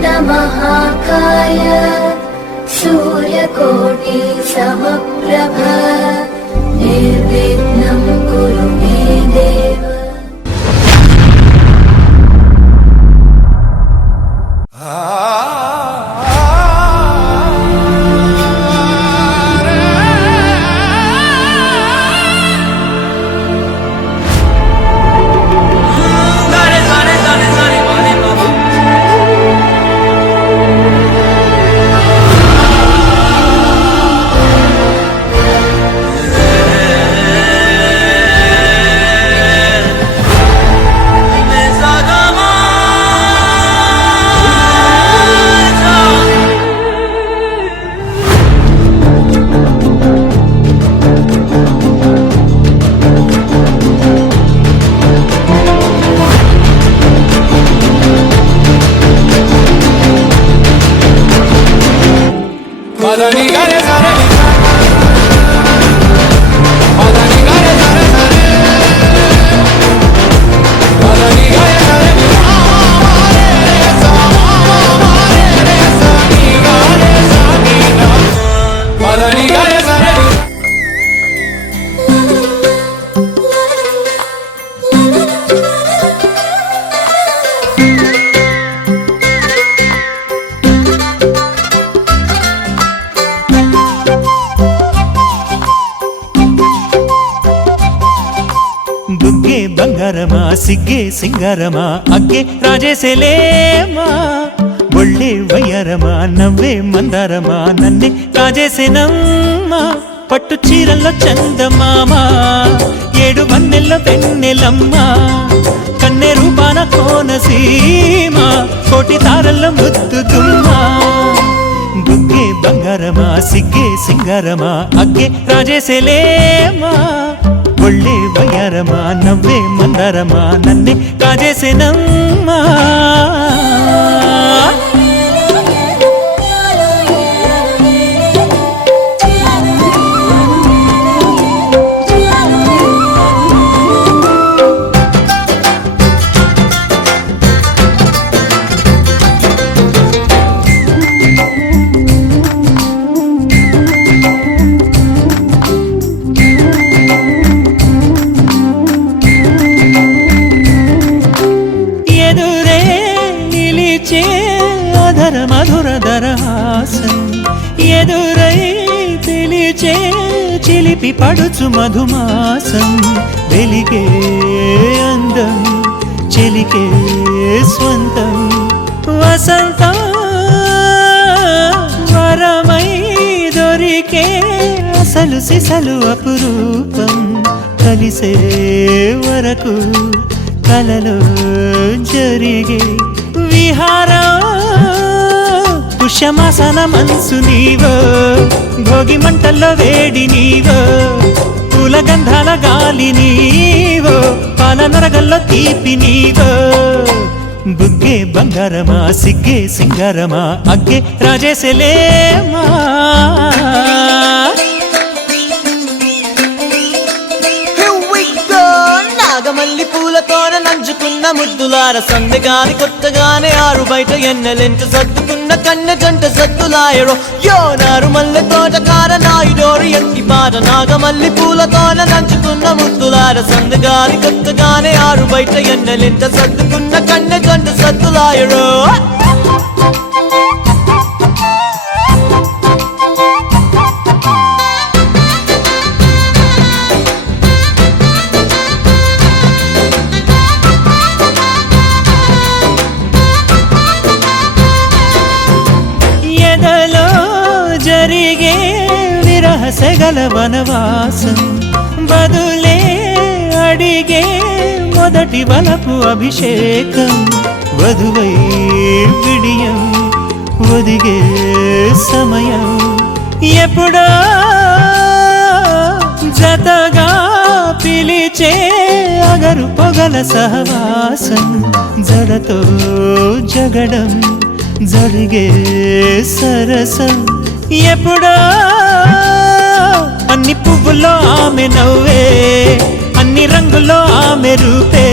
महाकाय सूर्यकोटि समप्रभ निर्विघ्नं कुरु मे देव। బంగారమా సిగ్గే సింగారమా అగ్గే రాజేసేలేమా ఒళ్ళే వయ్యారమా నవ్వే మందారమా నన్నే కాజేసేనమ్మా పట్టు చీరల్లో చందమామా ఏడు వన్నెల్లో వెన్నెలమ్మా కన్నె రూపాన కోనసీమా కోటి తారల్లో ముద్దుదుమ్మా బుగ్గే బంగారమా సిగ్గే సింగారమా అగ్గే రాజేసేలేమా ఒళ్ళే వయ్యారమా నవ్వే మందారమా నన్నే కాజేసేనమ్మా మధుర దరహాసం ఎదురై పిలిచే చిలిపి పడుచు మధుమాసం వెలిగే అందం చెలికే స్వంతం వసంతం వరమై దొరికే అసలు సిసలు అపురూపం కలిసే వరకు కలలో జరిగే విహారం పుష్యమాసన మనసు నీవో భోగి మంటల్లో వేడి నీవో పూల గంధాల గాలి నీవో పాల నరగల్లో తీపి నీవో బుగ్గే బంగారమా సిగ్గే సింగారమా అగ్గే రాజేసేలేమా నాగమల్లి పూలతోన నంచుకున్న ముద్దులార సందగాని కొత్తగానే ఆరు బయట ఎన్నెలెంట సర్దుకున్న కన్నె జంట సద్దులాయరో యో నారు మల్లె తోటకార నాయుడోరి ఎంటి పాట నాగమల్లి పూలతోన నంచుకున్న ముద్దులార సందగాని కొత్తగానే ఆరు బయట ఎన్నెలెంట సర్దుకున్న కన్నె జంట సద్దులాయరో జరిగే విరహసగల వనవాసం బదులే అడిగే మొదటి వలపు అభిషేకం వధువై విడియం ఒదిగే సమయం ఎప్పుడో జతగా పిలిచే అగరు పొగల సహవాసం జడతో జగడం జరిగే సరసం ఎప్పుడో అన్ని పువ్వుల్లో ఆమె నవ్వే అన్ని రంగుల్లో ఆమె రూపే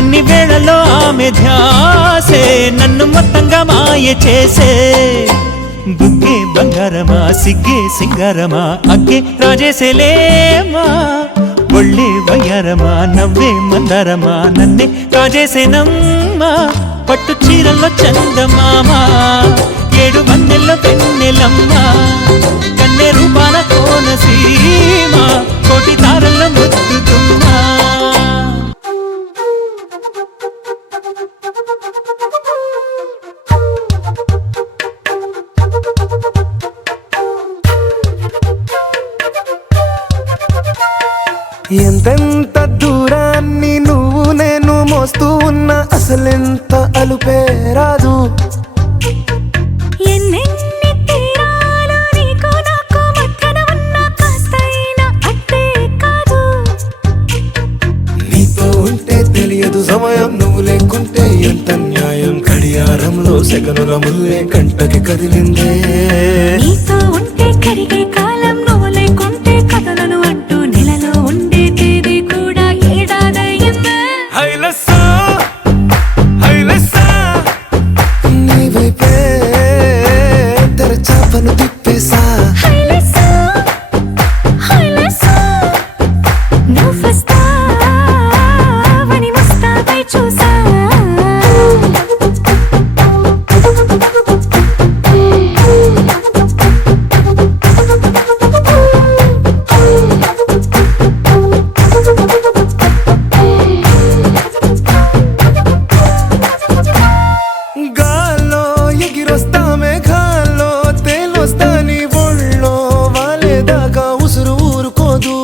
అన్ని వేళలో ఆమె ధ్యాసే నన్ను మొత్తంగా మాయ చేసే బుగ్గే బంగారమా సిగ్గే సింగారమా అగ్గే రాజేసేలేమా ఒళ్ళే వయ్యారమా నవ్వే మందారమా నన్నే కాజేసేనమ్మా పట్టు చీరల్లో చందమామా 7 వన్నెల్లో పెన్నెలమ్మా కన్నె రూపాన కోనసీమ కోటి తారల్లో ముద్దుతుమ్మా ఎంతెంత దూరాన్ని నువ్వు నేను మోస్తూ ఉన్నా అసలెంత అలుపే రాదు ఎన్నెన్ని తీరాలు నీకు నాకు మధ్యన ఉన్న కాస్తైనా అట్టే కాదు నీతో ఉంటే తెలియదు సమయం నువ్వు లేకుంటే ఎంత న్యాయం గడియారంలో సెకనుల ముల్లే కంటకి కదిలిందే నీతో ఉంటే కరిగే కాలం నువ్వు లేకుంటే కథలను అంటూ నెలలో ఉండే తేదీ కూడా ఏడాదయ్యిందే నీ వైపే తెరచాపను తిప్పేసా హైలెస్సా హైలెస్సా నువ్వొస్తావని ముస్తాబై చూసా గాల్లో ఎగిరొస్తా మేఘాల్లో తేలొస్తా నీ ఒళ్ళో వాలేదాకా ఉసురు ఊరుకోదు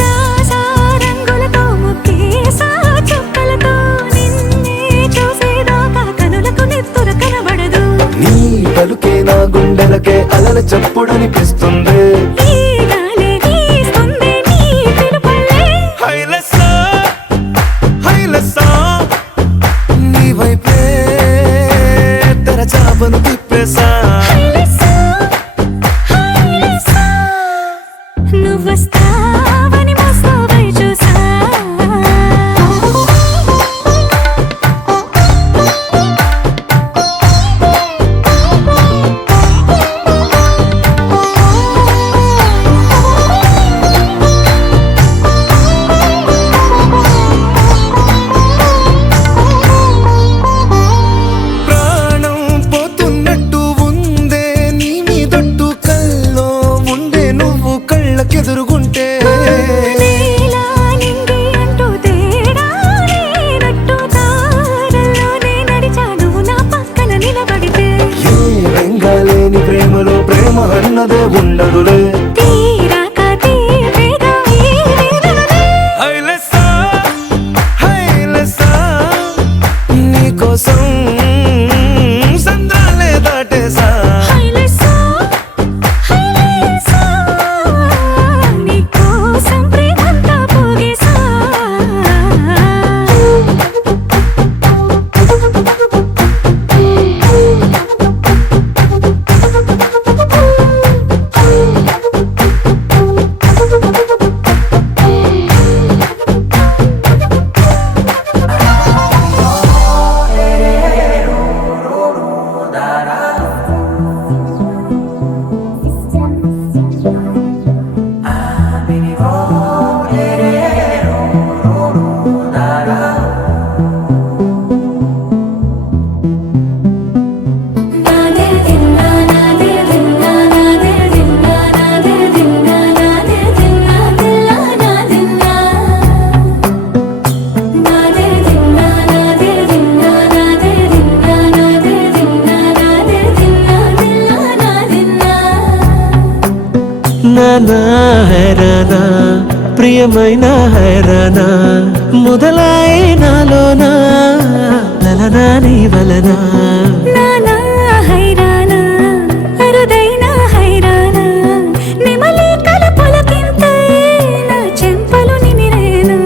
రాజా రంగులతో ముక్కేసా చుక్కలతో నిన్నే చూసేదాకా కనులకు నెత్తుర కనబడదు నీ పలుకే నా గుండెలకే అలల చప్పుడనిపిస్తుంది ఈ గాలి వీస్తుంది నీ పిలుపులే నీ వైపే తెరచాపను తిప్పేసా హైలెస్సా హైలెస్సా నువ్వొస్తావని ముస్తాబై చూసా ప్రాణం పోతున్నట్టు ఉందే నీ మీదొట్టు కల్లో ఉండే నువ్వు కళ్ళకెదురుగుంటే నీలా నింగి అంటూ తేడా లేనట్టు తారల్లోనే నడిచా నువ్వు నా పక్కన నిలబడితే ఏ వెంగాలేని ప్రేమలో ప్రేమ అన్నదే ఉండదులే తీరాక తీరేగా ఈ వేదనలే నీకోసం సంద్రాలే దాటేసా హైలెస్సా హైలెస్సా నీకోసం ప్రేమంతా పోగేసా నాదే దిన్నా నాదే దిన్నా నాదే దిన్నా నాదే దిన్నా నాదే దిన్నా దిల్లా నాదిన్నా నాదే దిన్నా నాదే దిన్నా నాదే దిన్నా నాదే దిన్నా నాదే దిన్నా దిల్లా నాదిన్నా నానా హైరానా ప్రియమైన హైరానా మొదలై నాలోనా లలనా నీ వలనా నానా హైరానా అరుదైన హైరానా నెమలి కలపులకింతై నా చెంపలు నిమిరేనా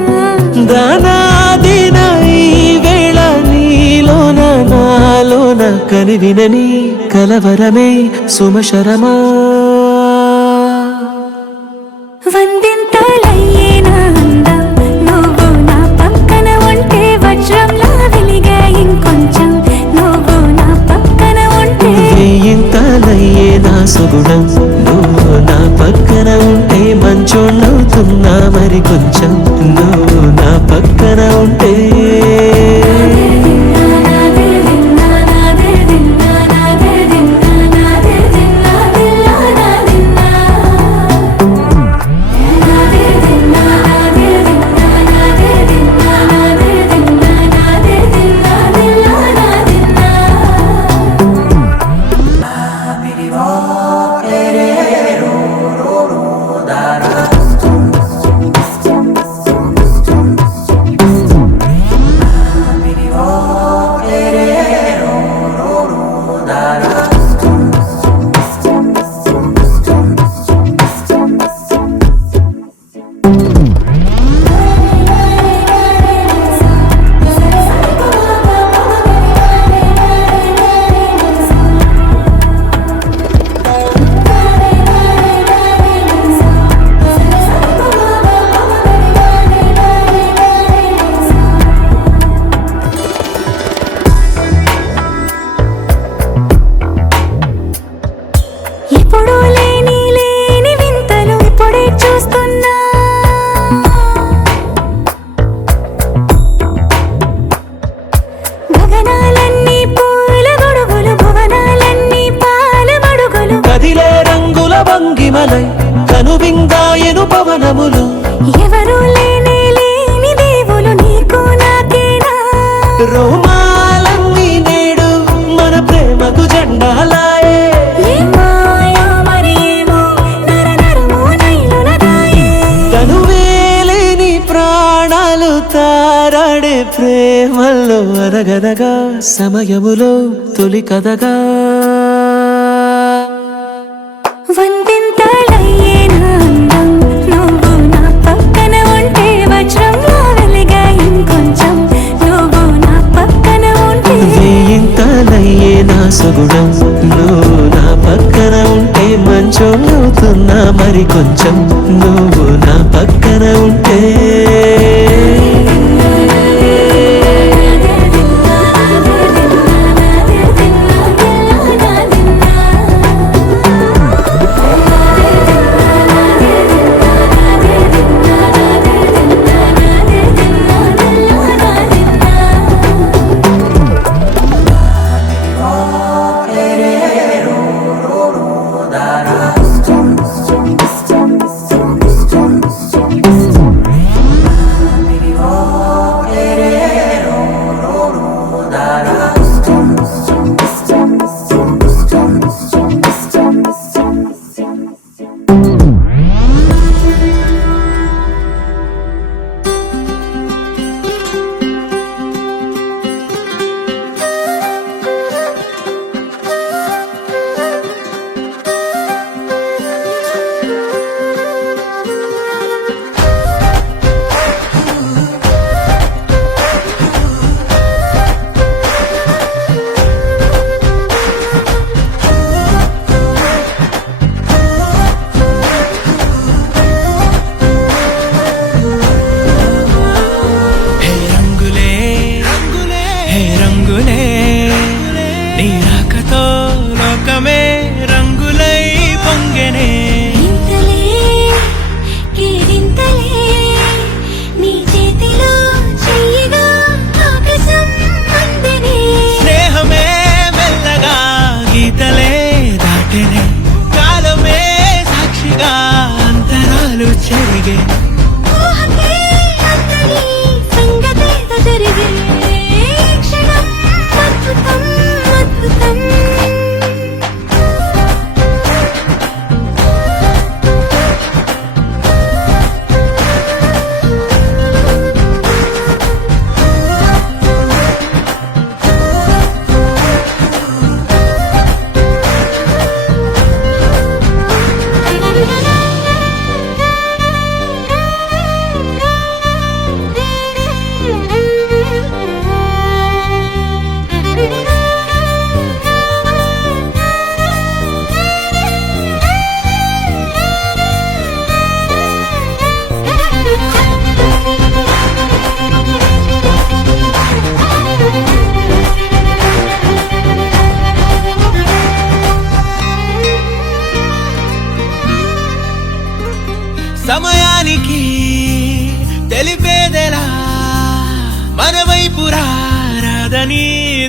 దానాదిన ఈ వేళ నీలోన నాలోన కనివినని కలవరమే సుమశరమా వందింతలయ్యేనా అందం నువ్వు నా పక్కన ఉంటే వచ్చి సుగుణం నువ్వు నా పక్కన ఉంటే మంచోళ్ళవుతున్నా మరి కొంచెం నువ్వు నా పక్కన ఉంటే ఎప్పుడూ లేని లేని వింతలు ఇప్పుడే చూస్తున్నా గగనాలన్నీ పూల గొడుగులు భువనాలన్నీ పాల మడుగులు కదిలే రంగుల భంగిమలై కనువిందాయను పవనములు ఎవరూ లేని లేని దేవులు నీకు నాకేనా రోమాలన్నీ నేడు మన ప్రేమకు జెండాలాయే ఏ మాయో మరి ఏమో నర నరమో నైలున దాయే కనువేలేని ప్రాణాలు తారాడే ప్రేమల్లో అనగనగా సమయములో తొలి కథగా వందింతలయ్యేనా అందం నువ్వు నా పక్కన ఉంటే వజ్రంలా వెలిగా ఇంకొంచెం నువ్వు నా పక్కన ఉంటే వేయింతలయ్యే నా సుగుణం నువ్వు నా పక్కన ఉంటే మంచోళ్ళవుతున్నా మరి కొంచెం నువ్వు నా పక్కన ఉంటే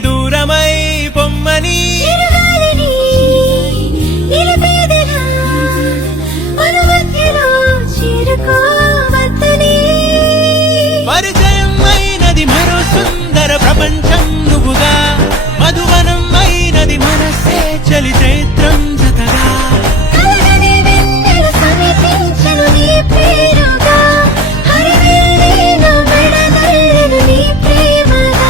దూరమై పొమ్మని చిరుగాలిని నిలిపేదెలా మన మధ్యలో చేరుకోవద్దని పరిచయం అయినది మరో సుందర ప్రపంచం నువ్వుగా మధువనం అయినది మనసే చలి చైత్రం జతగా కలగని వెన్నెల సమీపించను నీ పేరుగా హరివేళే నా మెడనల్లను నీ ప్రేమగా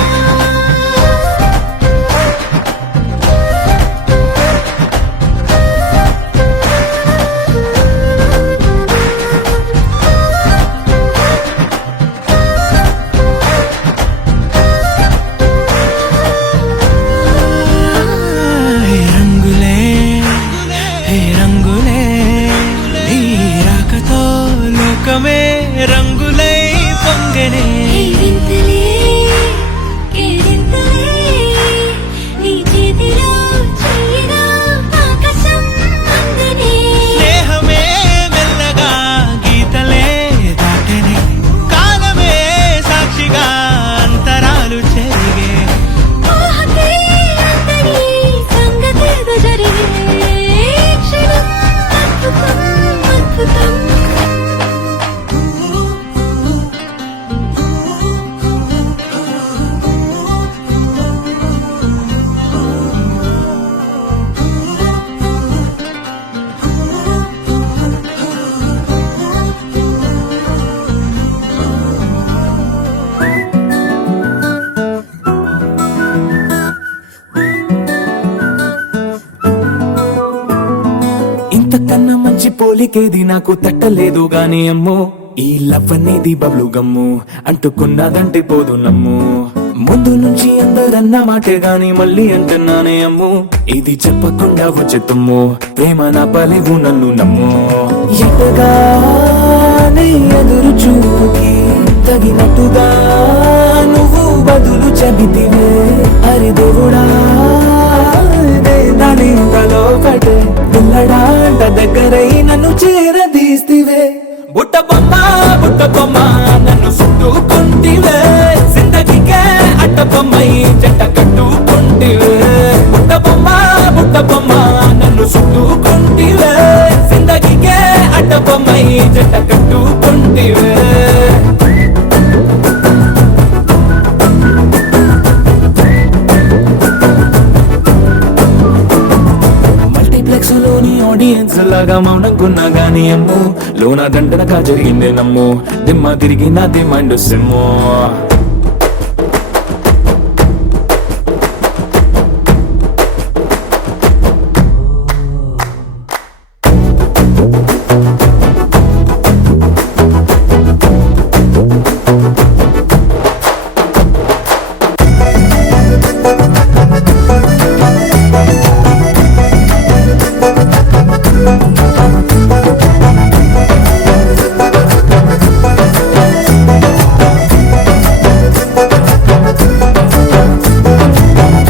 హే రంగులే హే రంగులే నీ రాకతో లోకమే రంగులై పొంగనే కేరింతలే కేరింతలే నీ చేతిలో చెయ్యిగా ఆకాశం అందనే స్నేహమే మెల్లగా గీతలే దాటనే కాలమే సాక్షిగా అంతరాలు చెరిగే ఊహకే అంతని సంగతేదో జరిగే క్షణం అద్భుతం అద్భుతం ఇంతకన్నా మంచి పోలికేది నాకు తట్టలేదు గాని అమ్మో ఈ లవ్ అనేది బబ్లు గమ్ము అంటుకున్నదంటే పోదు నమ్ము ముందు నుంచి అందరన్న మాటే గాని మళ్ళీ అంటున్నానే అమ్ము ఇది చెప్పకుండా వచ్చే తుమ్ము ప్రేమ నా పలేవు నన్ను నమ్ము ఎటగానే ఎదురు చూకి తగినట్టుగా నువ్వు బదులు చెబితివే అరి దేవుడా దానింతలో పటే పిల్లడాంట దగ్గరై నన్ను చేరదీస్తివే బుట్ట బొమ్మ నన్ను చుట్టుకుంటివే జిందగీకే అట్ట బొమ్మై జంట కట్టుకుంటివే బుట్ట బొమ్మ నన్ను చుట్టుకుంటివే జిందగీకే అట్ట బొమ్మై జంట కట్టుకుంటివే మల్టీప్లెక్స్ లోని ఆడియన్స్ లాగా మౌనంకున్నా గానీ అమ్ము లోన దండనగా జరిగిందే నమ్ము దిమ్మ తిరిగి నా దిమ్మండు సిమ్ము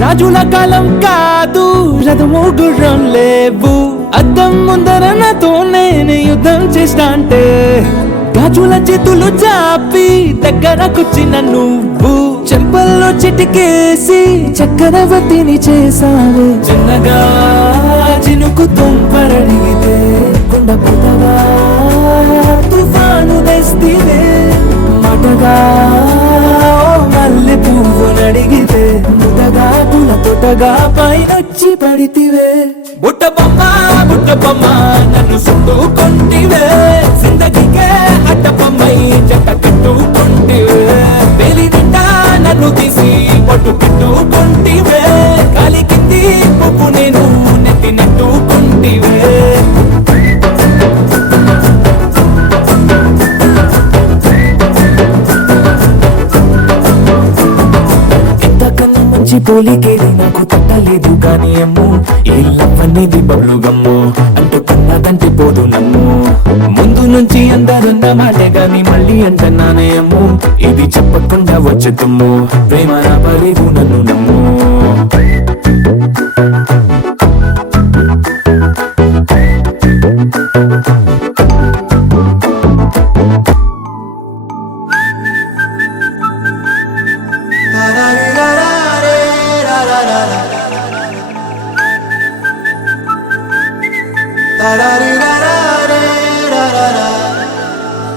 రాజుల కాలం కాదు రథము గుర్రం లేవు అద్దం ముందర నాతో నేను యుద్ధం చేస్తా అంటే గాజుల చేతులు చాపి దగ్గరకొచ్చిన నువ్వు చెంపల్లో చిటికేసి చక్రవర్తిని చేసావే చిన్నగా చినుకు తుంపరడిగితే కొండ పుట్టగా తుఫాను తెస్తివే మాటగా మల్లె పువ్వు నడిగితే ముదగా పుల తొటగా పైనొచ్చి పడితివే బుట్ట బొమ్మ నన్ను చుట్టుకుంటివే జిందగీకే అట్ట బొమ్మై జంట కట్టుకుంటివే వేలి నిండా నన్ను తీసి పట్టు పెట్టుకుంటివే కాలి కింది పువ్వు నేను నెత్తి నట్టుకుంటివే మంచి పోలికేది నాకు తట్టలేదు కానీ అమ్ము ఈ లవ్ అనేది బబ్లు గమ్ము అంటుకున్నదంటే పోదు నమ్ము ముందు నుంచి అందరున్న మాటే గాని మళ్ళీ అంటున్నానే అమ్ము ఇది చెప్పకుండా వచ్చే తుమ్ము ప్రేమ నా పలేవు నన్ను నమ్ము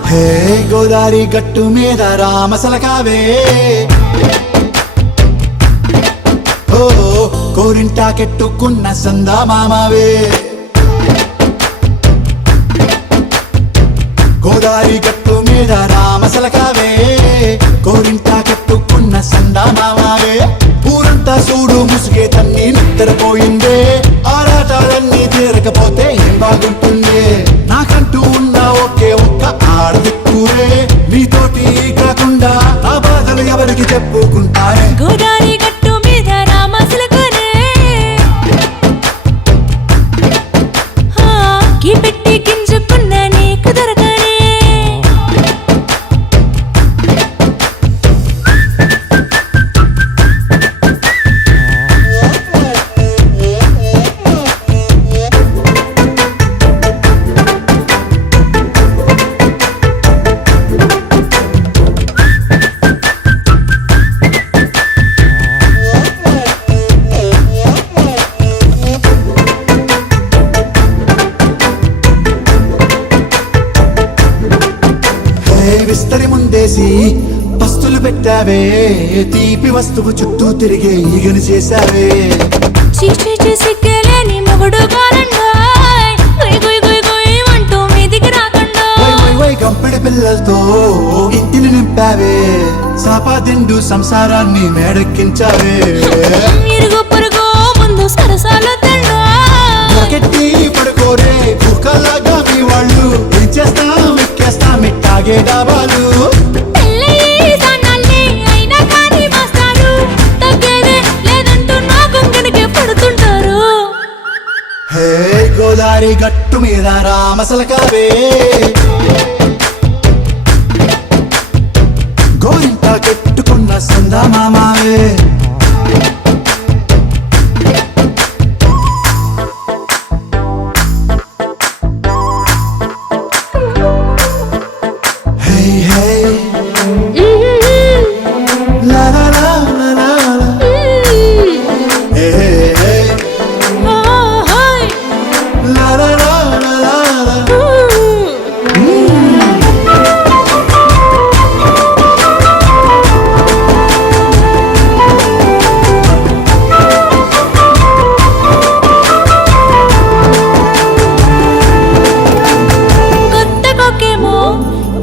హే గోదారి గట్టు మీద రామసలకావే ఓ కోరింటాకెట్టుకున్న సందా మామావే గోదారి గట్టు మీద రామసలకావే కోరింటాకెట్టుకున్న సందా మామావే ఊరంతా చూడు ముసుగే తన్ని నిద్రపోయిందే ఆరాటాలన్నీ తీరకపోతే ఏం బాగుంటుందే నాకంటూ ఉన్న ఒకే ఒక్క ఆడదిక్కురే నీతోటి కాకుండా నా బాధలు ఎవరికి చెప్పుకుంటారే గోదారి గట్టు మీద రామసలకనే కీ పెట్టి గింజుకున్న నీకు దొరకనే విస్తరి ముందేసి పస్తులు పెట్టావే తీపి వస్తువు చుట్టూ తిరిగే ఈగను చేశావే చీచి సిగ్గలేని మొగుడు గారండాయ్ గుయ్ గుయ్ గుయ్ గుయ్ అంటూ మీదికి రాకుండా వై గంపెడి పిల్లలతో ఇంటిని నింపావే సాపాదిండు సంసారాన్ని మేడెక్కించావే ఇరుగు పొరుగు ముందు సరసాలు తండా గట్టి పడుకోరే కుక్కలాగా మీ వాళ్ళు ఏం చేస్తాం ఎక్కేస్తాం ఇట్టాగే డాబాలు పెళ్ళయి సన్నాల్ని అయినా కానీ మాస్తారు తగ్గేదే లేదంటూ నా కొంగడికే పడుతుంటారు హే గోదారి గట్టు మీద రామసలకావే గోరింట కెట్టుకున్న సందా మామావే Hey, hey, la la la la la la. Hey, hey, hey, la la la la la la. కొత్త కొక్కేమో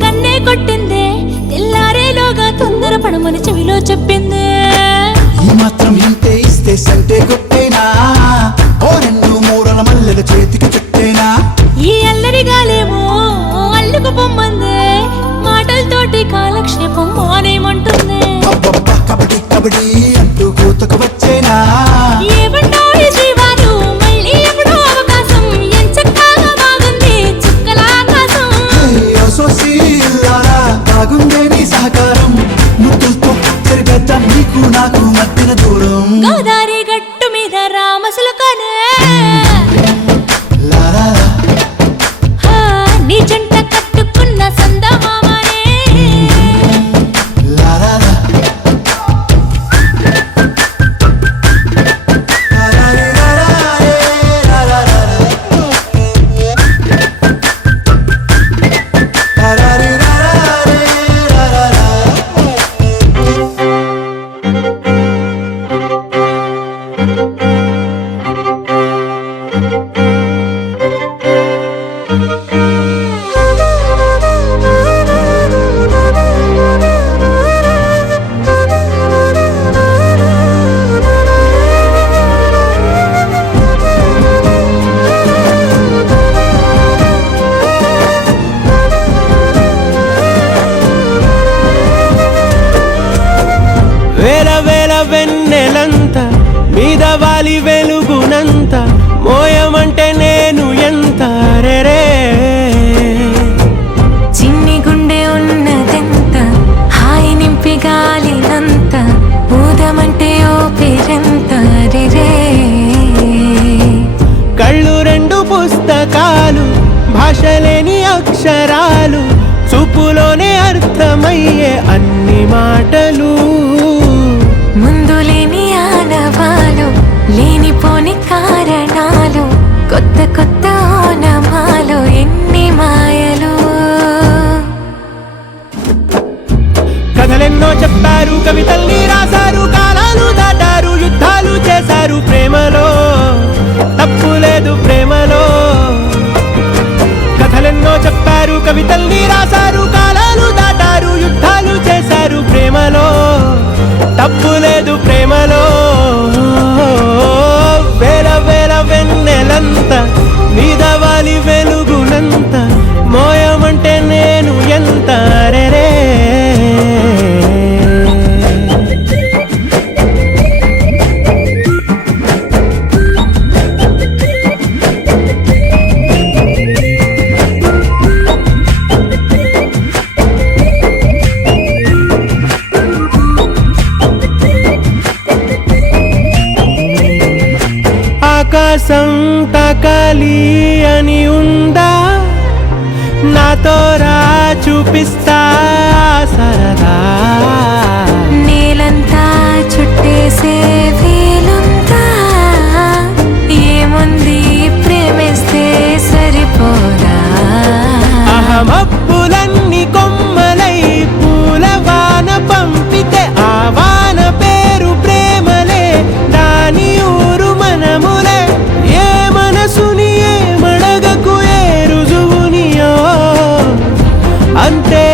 కన్నే కొట్టిందే తెల్లారేలోగా తొందర పడమని చెవిలో చెప్పిందే ఈ మాత్రం ఇంతే ఇస్తే సంటే కొట్టేనా ఓ రెండు మూరల మల్లెల చేతికి చుట్టేనా ఈ అల్లరి గాలేమో అల్లుకు పొమ్మందే మాటలతోటి కాలక్షేపం మానేమంటుంది అబ్బబ్బా కబడ్డీ కబడ్డీ అంటూ కూతకు వచ్చేనా ఏమంటారు శ్రీవారు మళ్ళీ ఎప్పుడో అవకాశం ఎంచక్కాగా బాగుంది చుక్కల ఆకాశం అయ్యో సోసి ఇల్లారా బాగుందే నీ సహకారం ముద్దులతో చెరిపేద్దాం నీకు నాకు మధ్యన దూరం గోదారి గట్టు మీద రామసులకనే లా లా లా. నీ జంట కట్టుకున్న సందమామనే La la la. La la la la la la la la. La la la la la la la. వేల వేల వెన్నెలంత మీద వాలి వెలుగునంత మోయమంటే నేను ఎంత రే చిన్ని గుండె ఉన్నదెంత హాయి నింపి గాలినంత ఊదమంటే ఓ పేరెంత రే కళ్ళు రెండు పుస్తకాలు భాషలేని అక్షరాలు చూపులోనే అర్థమయ్యే అన్ని మాటలు ముందు లేని ఆనవాలు తప్పు లేదు ప్రేమలో. వేల వేల వెన్నెలంత మీద వాలి వెలుగునంత మోయమంటే నేను ఎంత రే. ఆకాశం తాకాలి అని ఉందా, నాతో రా చూపిస్తా సరదా. నేలంతా చుట్టేసే వీలుందా, ఏముంది ప్రేమిస్తే సరిపోదా. అహమప్పులన్నీ కొమ్మలై పూలవాన పంపితే ఆ వాన పేరు ప్రేమలే, దాని ఊరు మనములే. ఏ మనసుని ఏ మడగకు ఏ రుజువునియో అంతే.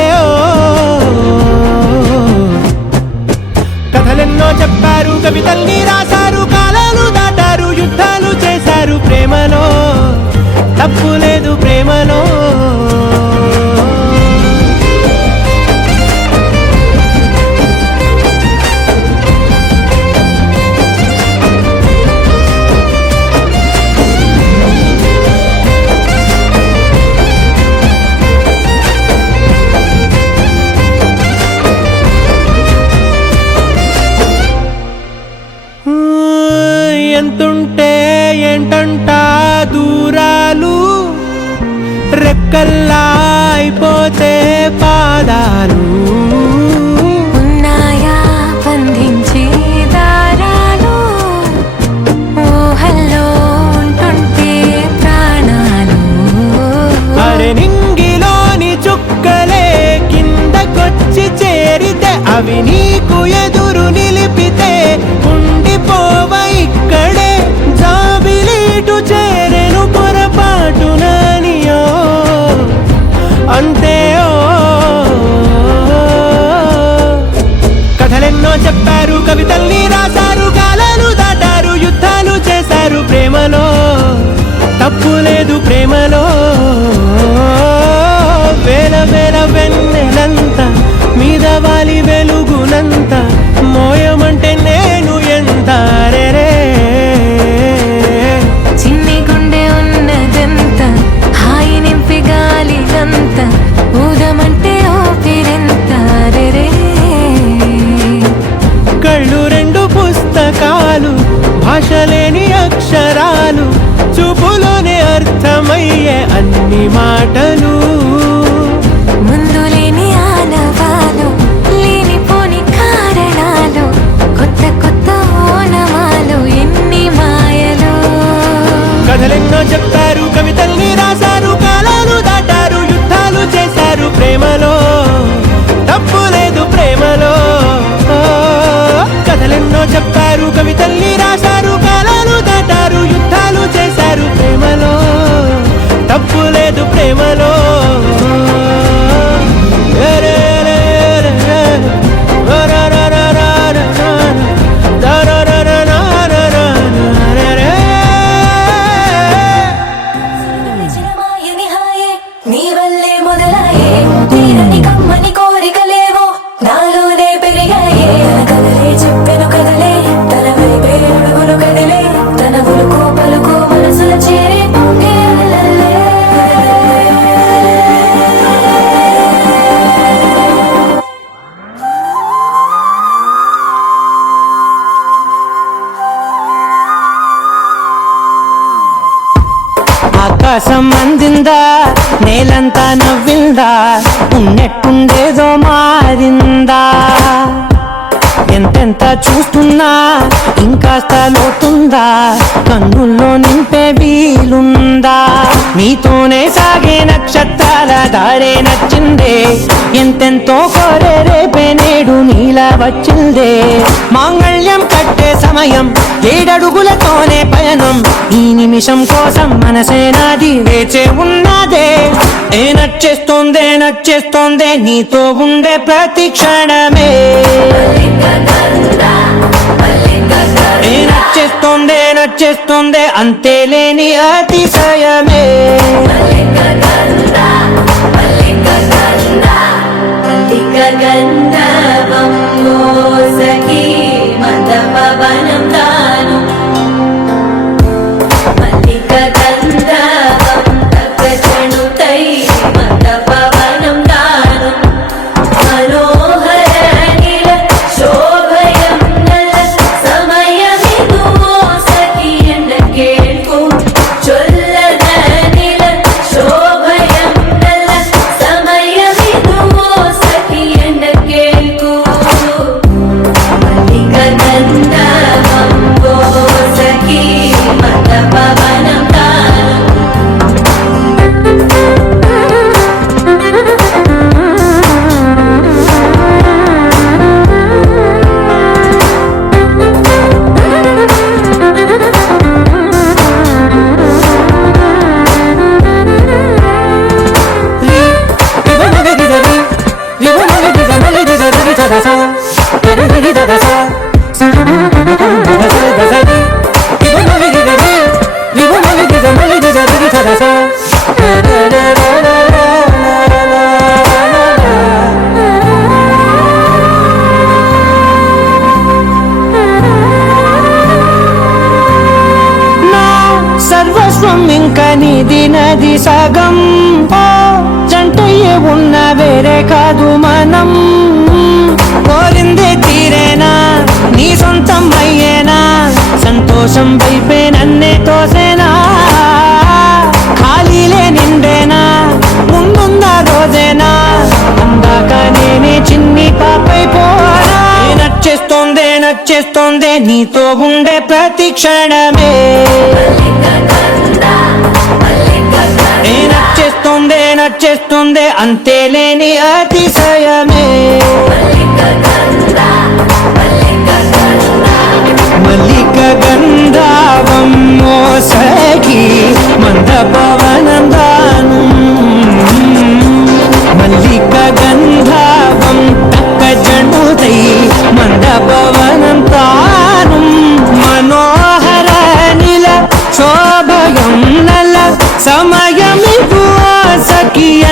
కథలెన్నో చెప్పారు, కవితల్ని రాశారు, కాలాలు దాటారు, యుద్ధాలు చేశారు ప్రేమలో. తప్పు లేదు ప్రేమలో. ఎంతుంటే ఏంటంట దూరాలు, రెక్కల్లా అయిపోతే పాదాలు. ఉన్నాయా బంధించే దారాలు, ఊహల్లో ఉంటుంటే ప్రాణాలు. అరే నింగిలోని చుక్కలే కిందకొచ్చి చేరితే, అవి నీకు ఎదురు నిలిపితే ఉండిపోవ ఇక్కడే. జాబిలీటు చేరెను పొరపాటుననియో అంతే. కథలెన్నో చెప్పారు, కవితల్ని రాశారు, కాలాలు దాటారు, యుద్ధాలు చేశారు ప్రేమలో. తప్పు లేదు ప్రేమలో. వేల వేల వెన్నెలంత మీద వాలి వెలుగునంత మోయమంటే నేను ఎంత రే. చిన్ని గుండె ఉన్నదంత హాయి నింపి గాలిలంత ఊదమంటే ఊపిరెంత రే. కళ్ళు రెండు పుస్తకాలు, భాష లేని అక్షరాలు, చూపులోనే అర్థమయ్యే అన్ని మాటలు. ముందు లేని ఆనవాలు, లేనిపోని కారణాలు, కొత్త కొత్త ఓనమాలు, ఎన్ని మాయలు. కథలెన్నో చెప్పారు, కవితల్ని రాశారు, కాలాలు దాటారు, యుద్ధాలు చేశారు ప్రేమలో. తప్పు లేదు ప్రేమలో. కథలెన్నో చెప్పారు, కవితల్ని రాశారు, కాలాలు దాటారు, యుద్ధాలు చేశారు ప్రేమలో. తప్పు లేదు ప్రేమలో. చిరమాయని హాయే నీ వల్లే మొదలాయే, తీరని కమ్మని కోరికలేవో నాలోనే పెరిగాయే. కదలే చెప్పెను కదలే, తన వైపే అడుగులు కదిలే, తన ఉలుకు పలుకు మనసుల చేరి పొంగే అలలే. ఆకాశం అందిందా, నేలంతా నవ్విందా, ఉన్నట్టుండేదో మారిందా. ఎంతెంత చూస్తున్నా ఇంకాస్త లోతుందా, కన్నుల్లో నింపే వీలుందా. నీతోనే సాగే నక్షత్రాల దారే నచ్చిందే, ఎంతెంతో కోరే రేపే నేడు నీలా వచ్చిందే. మాంగళ్యం కట్టే సమయం, ఏడడుగులతోనే పయనం, ఈ నిమిషం కోసం మనసే నాది వేచే ఉన్నదే. నచ్చేస్తోందే నచ్చేస్తోందే నీతో ఉండే ప్రతి క్షణమే. నచ్చేస్తోందే నచ్చేస్తోందే అంతేలేని అతిశయమే గంధవం మోసకి మద పవనం తాను మల్లిక గంధవం తగచణుతై మద పవనం తాను మనోహర నిల శోభయం నల సమయమిదు మోసకి ఎన్న కేಳ್ಕು చొల్లద నిల శోభయం నల సమయమిదు మోసకి ఎన్న కేಳ್కు మల్లిక గంధవం మోసకి మద పవనం తాను సర్వస్వం ఇంక నీది నది సగం ఓ జంటయ్యే ఉన్న వేరే కాదు మనం కోరిందే తీరేనా నీ సొంతం అయ్యేనా సంతోషం వైపే నన్నే తోసేనా ఖాళీలే నిండేనా ముందున్న రోజేనా అందాక నేనే చిన్ని పాపైపోనా నచ్చేస్తోందే నచ్చేస్తోందే నీతో ఉండే ప్రతి క్షణమే నచ్చేస్తోందే నచ్చేస్తోందే అంతేలేని అతిశ